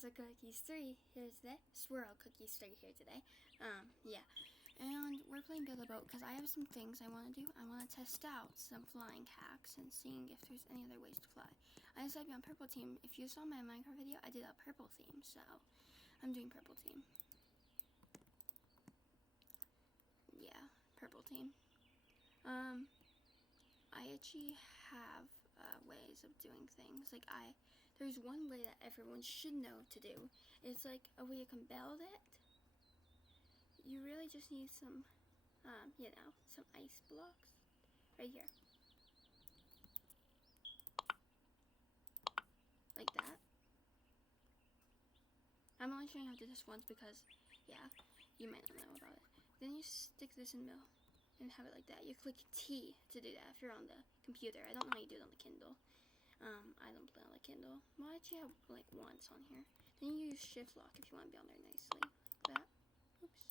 Salsa Cookies 3 here today. Swirl Cookies 3 here today. Yeah. And we're playing Build a Boat because I have some things I want to do. I want to test out some flying hacks and seeing if there's any other ways to fly. I decided to be on purple team. If you saw my Minecraft video, I did a purple theme, so I'm doing purple team. Yeah, purple team. I actually have ways of doing things. There's one way that everyone should know to do. It's like a way you can build it. You really just need some, some ice blocks right here. Like that. I'm only showing you how to do this once because, yeah, you might not know about it. Then you stick this in the middle and have it like that. You click T to do that if you're on the computer. I don't know how you do it on the Kindle. I don't play on the Kindle. Well, I actually have like once on here. Then you use shift lock if you want to be on there nicely. Like that. Oops.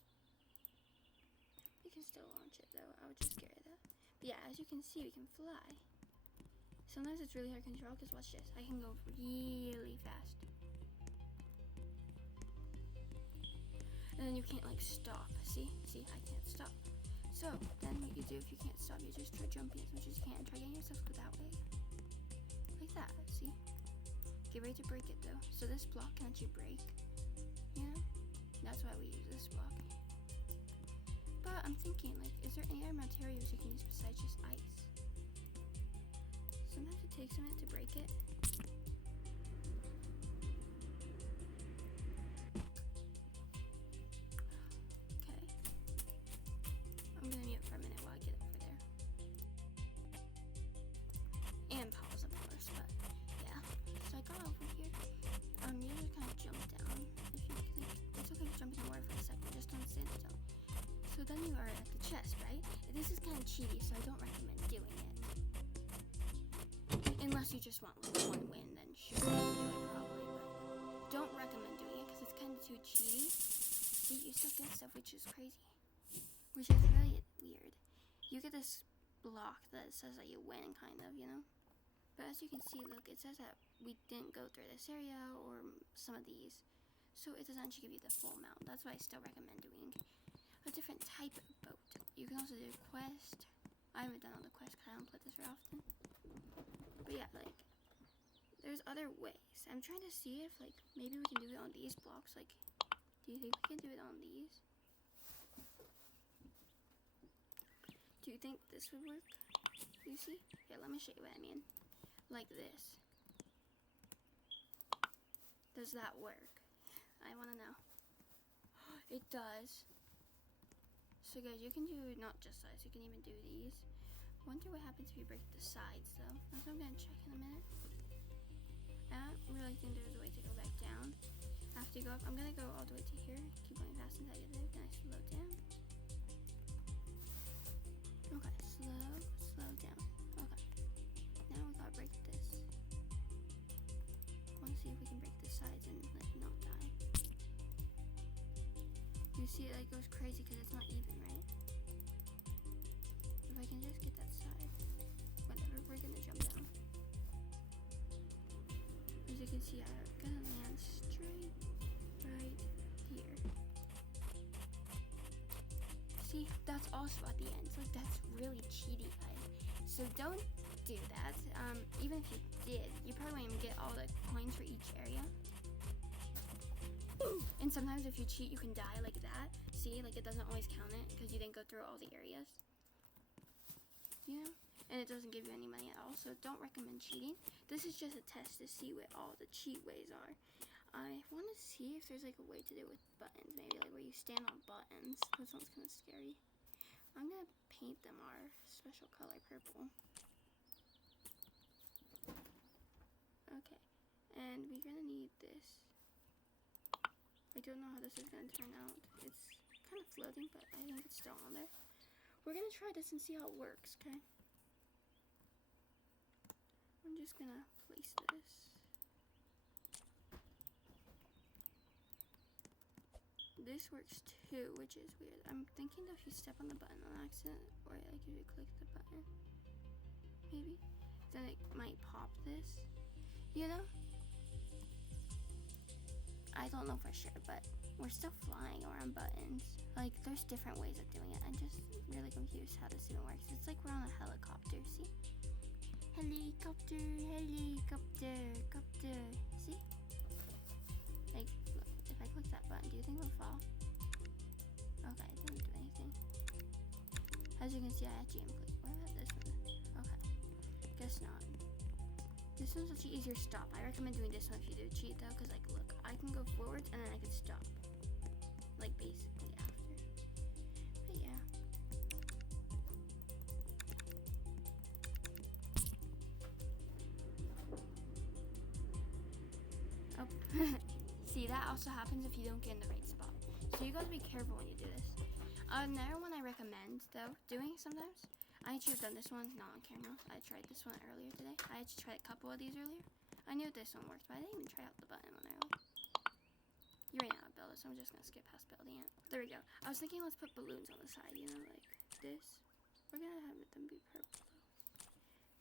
We can still launch it though. I would just scare that. But yeah, as you can see, we can fly. Sometimes it's really hard to control because watch this. I can go really fast. And then you can't like stop. See, I can't stop. So then what you do if you can't stop, you just try jumping as much as you can. Try getting yourself to go that way. Like that, see? Get ready to break it though. So this block can actually break. Yeah? That's why we use this block. But I'm thinking, like, is there any other materials you can use besides just ice? Sometimes it takes a minute to break it. Okay. I'm gonna mute for a minute while I get it over there. And pause, of course, but yeah. So I got over here. You just kind of jump down. If you think it's okay to jump in the water for a second, just don't stand still. So then you are at the chest, right? This is kind of cheaty, so I don't recommend doing it. Unless you just want like one win, then sure, you can do it probably. But don't recommend doing it because it's kind of too cheaty. But you still get stuff, which is crazy. Which is really weird. You get this block that says that you win, kind of, you know? But as you can see, look, it says that we didn't go through this area or some of these. So it doesn't actually give you the full amount. That's why I still recommend doing a different type of boat. You can also do a quest. I haven't done all the quests because I don't play this very often. But yeah, like, there's other ways. I'm trying to see if, like, maybe we can do it on these blocks. Like, do you think we can do it on these? Do you think this would work? You see? Here, let me show you what I mean. Like this. Does that work? I want to know. It does. So guys, you can do not just sides, you can even do these. Wonder what happens if you break the sides though. That's what I'm gonna check in a minute. I don't really think there's a way to go back down. I have to go up. I'm gonna go all the way to here. Keep going fast until I get there. Then I slow down. Okay, slow down. Okay. Now we gotta break this. I wanna see if we can break the sides and like not die. You see it like goes crazy because it's not even, right? If I can just get that side, whatever, we're gonna jump down. As you can see, I'm gonna land straight right here. See, that's also at the end. Like, that's really cheaty, guys. So don't do that. Even if you did, you probably won't even get all the coins for each area. And sometimes if you cheat, you can die like that. See, like it doesn't always count it because you didn't go through all the areas. You know? And it doesn't give you any money at all, so don't recommend cheating. This is just a test to see what all the cheat ways are. I want to see if there's like a way to do it with buttons, maybe like where you stand on buttons. That sounds kind of scary. I'm going to paint them our special color purple. Okay, and we're going to need this. I don't know how this is going to turn out. It's kind of floating, but I think it's still on there. We're going to try this and see how it works, okay? I'm just going to place this. This works too, which is weird. I'm thinking that if you step on the button on accident, or like if you click the button, maybe, then it might pop this, you know? don't know for sure, but we're still flying around buttons. Like, there's different ways of doing it. I'm just really confused how this even works. It's like we're on a helicopter, see? Helicopter, helicopter, copter. See? Like, look, if I click that button, do you think it'll fall? Okay, it didn't do anything. As you can see, I actually am click. What about this one? Okay. Guess not. This one's actually easier to stop. I recommend doing this one if you do cheat though, because like look, I can go forwards and then I can stop. Like basically after. But yeah. Oh. See, that also happens if you don't get in the right spot. So you gotta be careful when you do this. Another one I recommend though, doing sometimes, I actually have done this one, not on camera. I tried this one earlier today. I actually tried a couple of these earlier. I knew this one worked, but I didn't even try out the button one earlier. You already know how to build it, so I'm just gonna skip past building it. There we go. I was thinking let's put balloons on the side, you know, like this. We're gonna have them be purple though.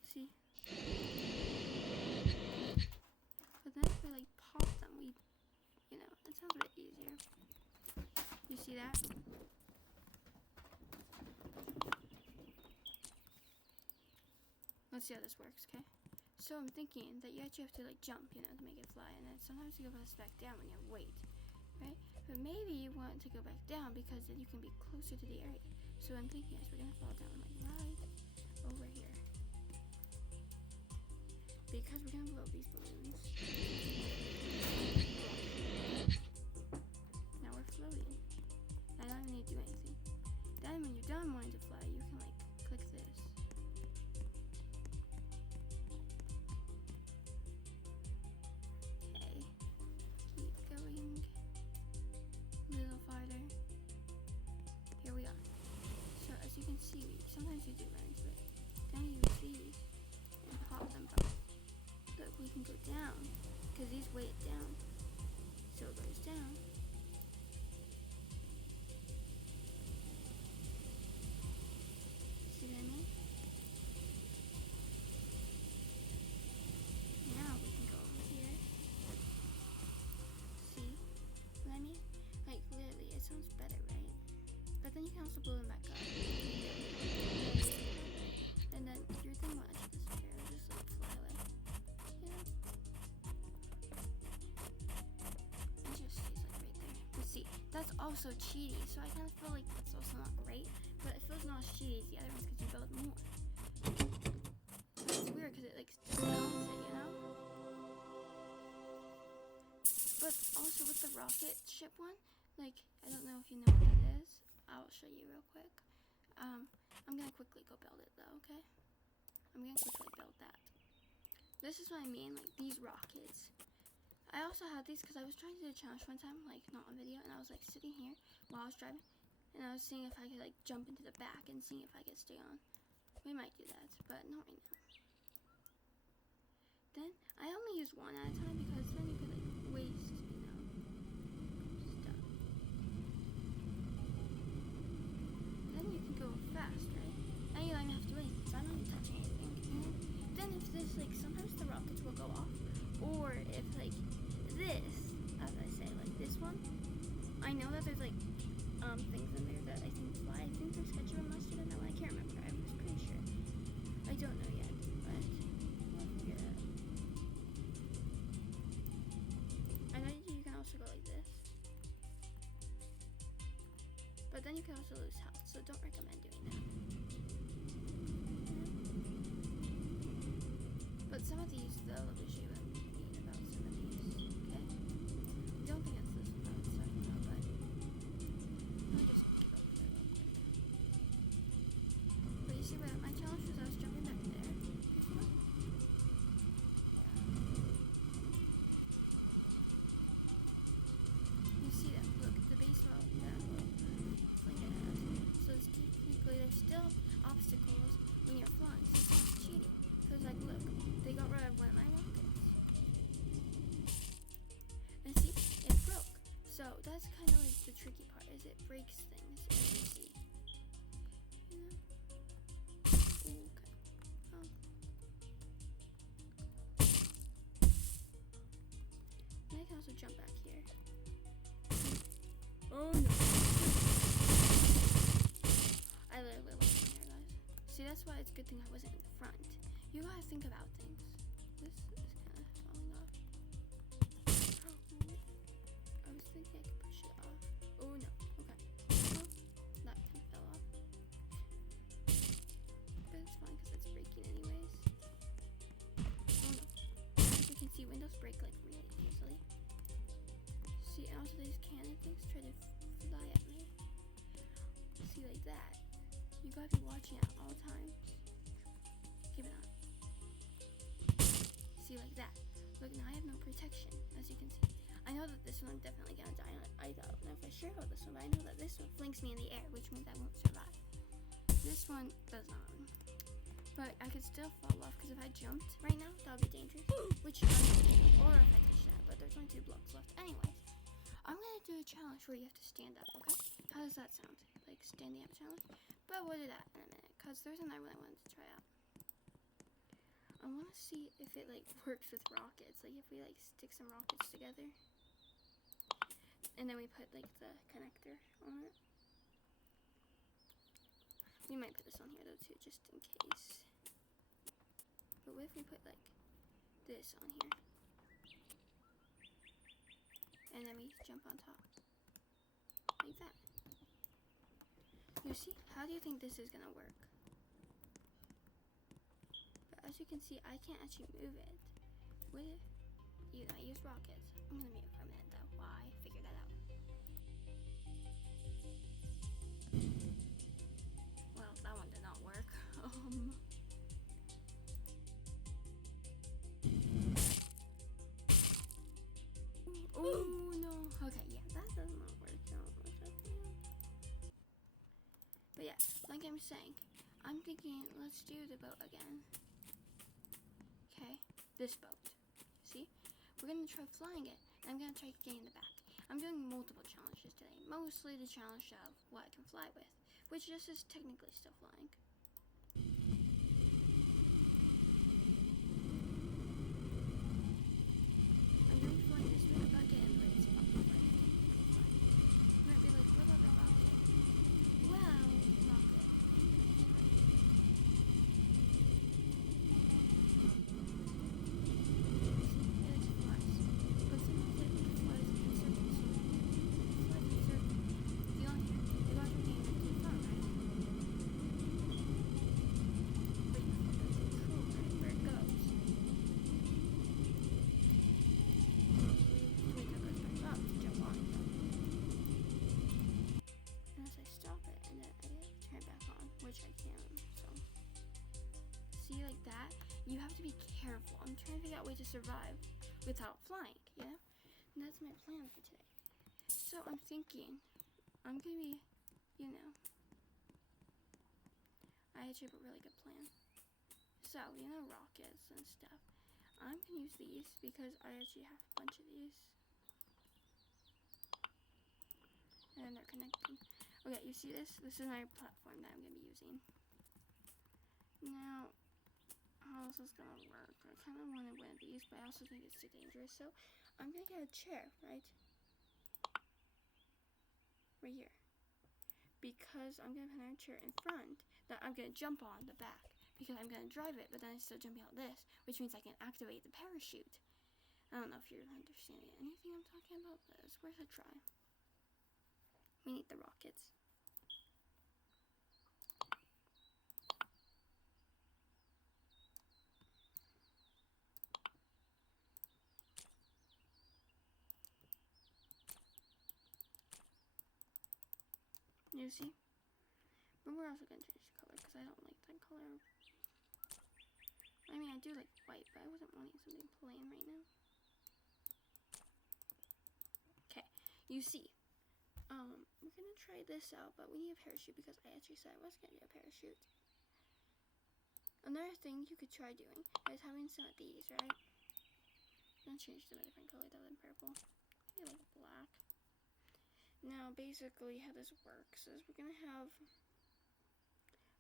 See? But then if we like pop them, we, you know, it sounds a bit easier. You see that? Let's see how this works, okay? So I'm thinking that you actually have to like jump, you know, to make it fly, and then sometimes you go back down when you have weight, right? But maybe you want to go back down because then you can be closer to the area. So I'm thinking is we're gonna fall down like right over here. Because we're gonna blow up these balloons. Now we're floating. I don't even need to do anything. Then when you're done wanting to fly, you can like click this. You can see, sometimes you do run into it. Then you use these and pop them both. Look, we can go down because these weigh it down. So it goes down. See what I mean? Now we can go over here. See what I mean? Like literally, it sounds better, right? But then you can also blow them back up. And then your thing will actually disappear. It'll just like fly away. You know? It just stays like right there. But see, that's also cheaty. So I kind of feel like that's also not great. But it feels not as cheaty as the other ones because you build more. It's weird because it like stones it, you know? But also with the rocket ship one, like, I don't know if you know what that is. I'll show you real quick. I'm gonna quickly go build it though, okay? I'm gonna quickly build that. This is what I mean, like these rockets. I also had these because I was trying to do a challenge one time, like not on video, and I was like sitting here while I was driving, and I was seeing if I could like jump into the back and seeing if I could stay on. We might do that, but not right now. Then I only use one at a time because then you could like waste, you know, stuff. Then you can go fast, right? And you don't even have to do anything, so I'm not even touching anything. Then if this, like, sometimes the rockets will go off, or if, like, this, as I say, like this one, I know that there's, like, things in there that I think fly. I think there's ketchup and mustard in that one. I can't remember. I was pretty sure. I don't know yet, but we'll figure it out. I know you can also go like this. But then you can also lose health, so don't recommend doing that. But some of these, though, let me show you what I mean about some of these, okay? I don't think it's this one I was talking about, but let me just get over there real quick. But you see what my challenge was, I was jumping back there before. You see that, look, the baseball, that little fling it has. So it's technically, there's still obstacles when you're flying, so it's not cheating. Because, like, look, they got rid of one of my rockets. And see, it broke. So that's kind of like the tricky part, is it breaks things, as you see. You know? Okay. And I can also jump back here. Oh no. I literally lost my hair, guys. See, that's why it's a good thing I wasn't in the front. You gotta think about things. This is kind of falling off. I was thinking I could push it off. Oh no. Okay. Oh, that kind of fell off. But it's fine because it's breaking anyways. Oh no. As you can see, windows break like really easily. See, and also these cannon things try to fly at me. See, like that. You gotta be watching at all times. Keep it on. See, like that. Look, now I have no protection, as you can see. I know that this one I'm definitely gonna die on. I don't know if I sure about this one, but I know that this one flings me in the air, which means I won't survive. This one does not. But I could still fall off, because if I jumped right now, that would be dangerous. Which I don't, or if I touched that, but there's only 2 blocks left. Anyways, I'm gonna do a challenge where you have to stand up, okay? How does that sound? Like standing up challenge? But we'll do that in a minute, because there's another one I wanted to try out. I want to see if it like works with rockets, like if we like stick some rockets together and then we put like the connector on it. We might put this on here though too, just in case. But what if we put like this on here and then we jump on top like that? You see, how do you think this is gonna work? As you can see, I can't actually move it. What if I use rockets? I'm gonna mute it for a minute though while I figure that out. Well, that one did not work. Oh no. Okay, yeah, that does not work. But yeah, like I'm saying, I'm thinking let's do the boat again. Okay, this boat. See? We're gonna try flying it, and I'm gonna try getting the back. I'm doing multiple challenges today. Mostly the challenge of what I can fly with, which this is technically still flying. I'm gonna be flying this way about getting the right spot. You might be like, what about the rocket? Well, rocket. Which I can, so see, like that, you have to be careful. I'm trying to figure out a way to survive without flying, yeah? And that's my plan for today. So I'm thinking I'm gonna be, I actually have a really good plan. So, rockets and stuff. I'm gonna use these because I actually have a bunch of these. And they're connected. Okay, you see this? This is my platform that I'm going to be using. Now, how is this going to work? I kind of wanted one of these, but I also think it's too dangerous. So, I'm going to get a chair, right? Right here. Because I'm going to put another chair in front that I'm going to jump on the back. Because I'm going to drive it, but then I'm still jumping out this, which means I can activate the parachute. I don't know if you're understanding anything I'm talking about, but it's worth a try. We need the rockets. You see? But we're also going to change the color because I don't like that color. I mean, I do like white, but I wasn't wanting something plain right now. Okay, you see. We're going to try this out, but we need a parachute because I actually said I was going to do a parachute. Another thing you could try doing is having some of these, right? I'm going to change them a different color though than purple. Maybe like black. Now, basically, how this works is we're going to have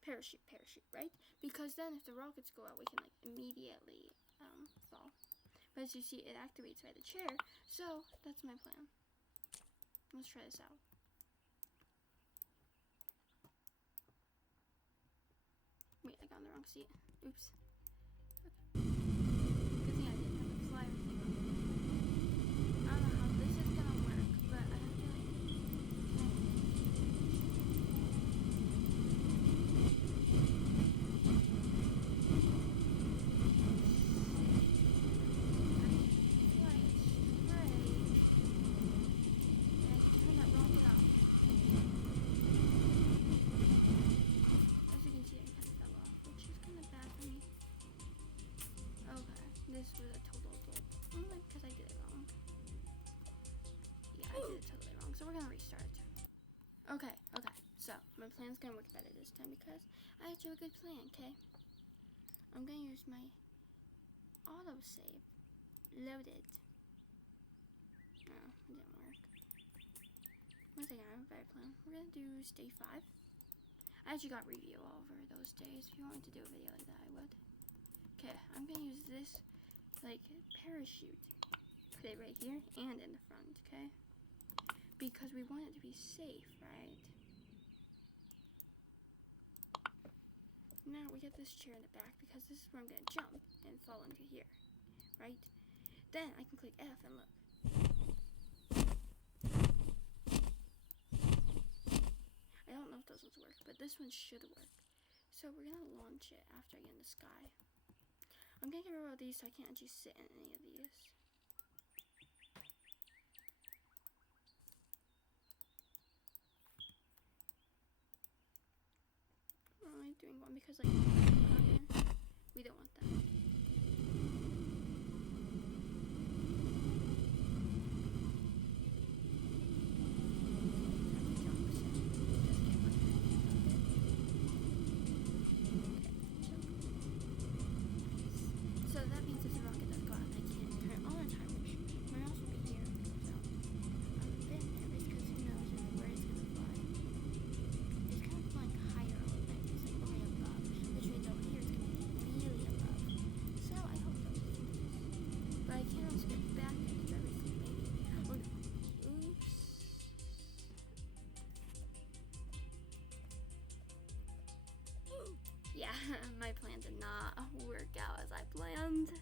parachute, right? Because then if the rockets go out, we can, like, immediately fall. But as you see, it activates by the chair. So, that's my plan. Let's try this out. Wait, I got on the wrong seat. Oops. Okay. Good thing I didn't have the flyer thing on. I don't know how this is gonna work, but I have to like this was a total gulp. Because I did it wrong. Yeah, I did it totally wrong. So we're gonna restart. Okay. So my plan's gonna work better this time because I had a good plan, okay? I'm gonna use my autosave. Loaded. No, it didn't work. One second, I have a better plan. We're gonna do day 5. I actually got review all over those days. If you want me to do a video like that, I would. Okay, I'm gonna use this like parachute. Put it right here and in the front, okay? Because we want it to be safe, right? Now we get this chair in the back because this is where I'm gonna jump and fall into here, right? Then I can click F and look. I don't know if those ones work, but this one should work. So we're gonna launch it after I get in the sky. I'm gonna get rid of these so I can't actually sit in any of these. I'm only doing one because like we don't want that. Yeah, my plan did not work out as I planned.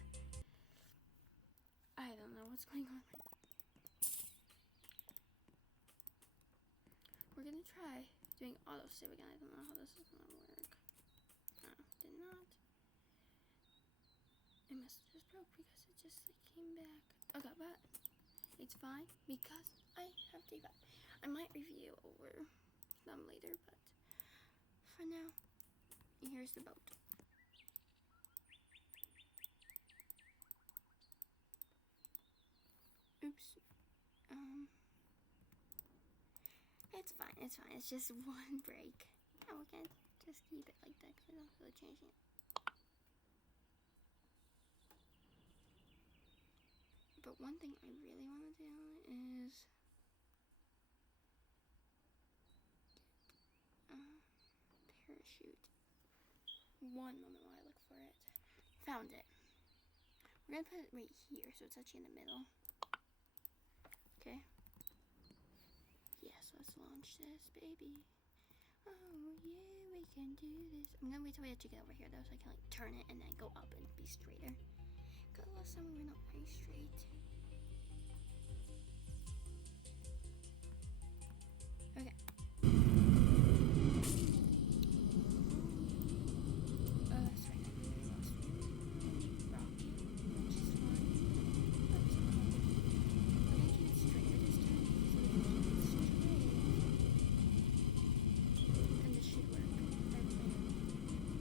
I don't know what's going on. We're gonna try doing autosave again. I don't know how this is gonna work. No, did not. It must have just broke because it just like came back. Okay, but it's fine because I have day 5. I might review over them later, but for now, here's the boat. Oops. It's fine. It's just one break. Yeah, we can just keep it like that because I don't feel like changing it. But one thing I really want to do is parachute. One moment while I look for it. Found it. We're gonna put it right here so it's actually in the middle. Okay. Yes, let's launch this baby. Oh yeah, we can do this. I'm gonna wait till we actually get over here though so I can like turn it and then go up and be straighter. Because last time we were not very straight. Okay. Sorry, I really lost me. Rocky, which is fine. But we're gonna keep it straighter this time so we can keep it straight. And this should work.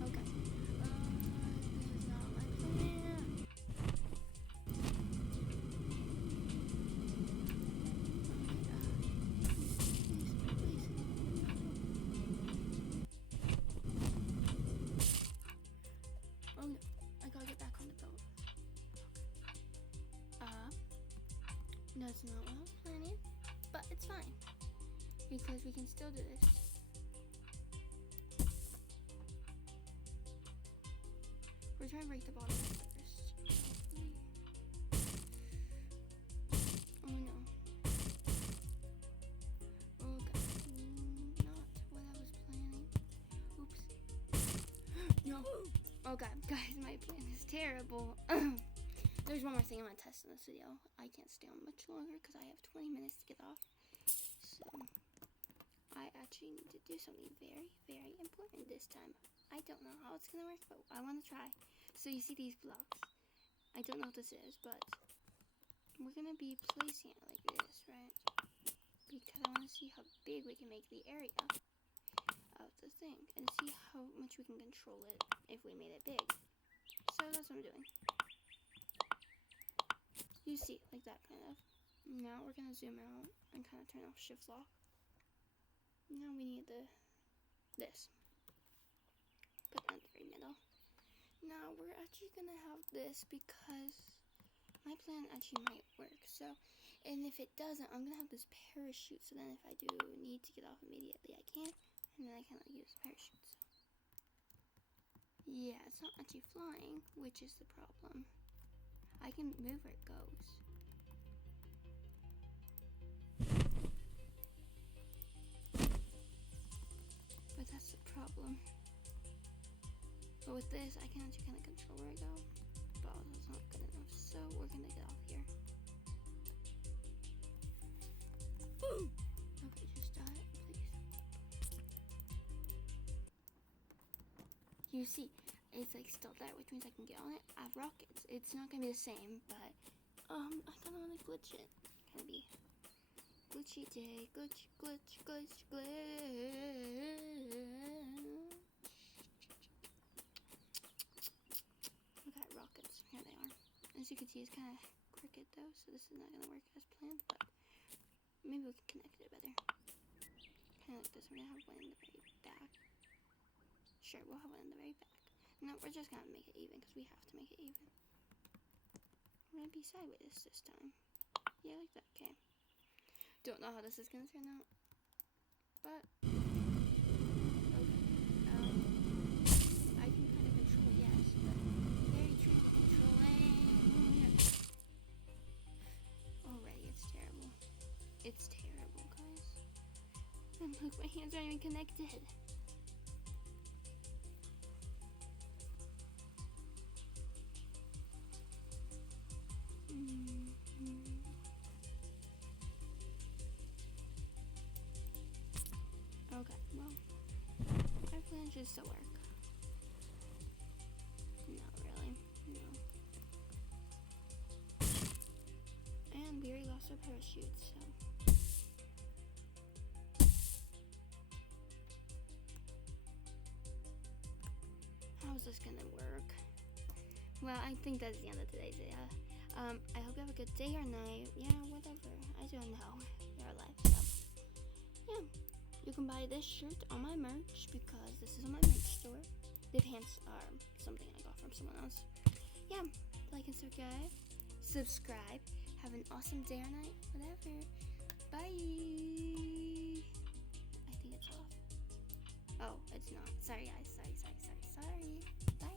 Okay. This is not my plan. Oh no, I gotta get back on the boat. That's not what I was planning, but it's fine because we can still do this. We're trying to break the bottom first. Hopefully. Oh no. Oh god. Not what I was planning. Oops. No. God, guys, my plan is terrible. There's one more thing I want to test in this video. I can't stay on much longer because I have 20 minutes to get off. So, I actually need to do something very, very important this time. I don't know how it's going to work, but I want to try. So, you see these blocks. I don't know what this is, but we're going to be placing it like this, right? Because I want to see how big we can make the area of the thing and see how much we can control it if we made it big. So that's what I'm doing. You see, like that kind of. Now we're going to zoom out and kind of turn off shift lock. Now we need this. Put that in the very middle. Now we're actually going to have this because my plan actually might work. So, and if it doesn't, I'm going to have this parachute. So then if I do need to get off immediately, I can. And then I can use the parachute. So. Yeah, it's not actually flying, which is the problem. I can move where it goes. But that's the problem. But with this, I can actually kind of control where I go. But that's not good enough. So we're going to get off here. Ooh. Okay, just die, please. You see, it's like still there, which means I can get on it. I have rockets. It's not gonna be the same, but I kind of want to glitch it. Kind of be glitchy day, glitch, glitch, glitch, glitch. Okay, rockets. Here they are. As you can see, it's kind of crooked though, so this is not gonna work as planned. But maybe we can connect it better. Kind of like this. We're gonna have one in the very back. Sure, we'll have one in the very back. No, we're just gonna make it even because we have to make it even. We're gonna be sideways this time. Yeah, like that. Okay. Don't know how this is gonna turn out, but okay. I can kind of control, yes, but very tricky controlling. Already, it's terrible. It's terrible, guys. And look, my hands aren't even connected. Okay, well, our plan should still work. Not really, no. And we already lost our parachute, so. How's this gonna work? Well, I think that's the end of today's video. I hope you have a good day or night. Yeah, whatever. I don't know. Your life, so. Yeah. You can buy this shirt on my merch because this is on my merch store. The pants are something I got from someone else. Yeah, like and subscribe. Have an awesome day or night, whatever. Bye. I think it's off. Oh, it's not. Sorry guys. Sorry. Bye.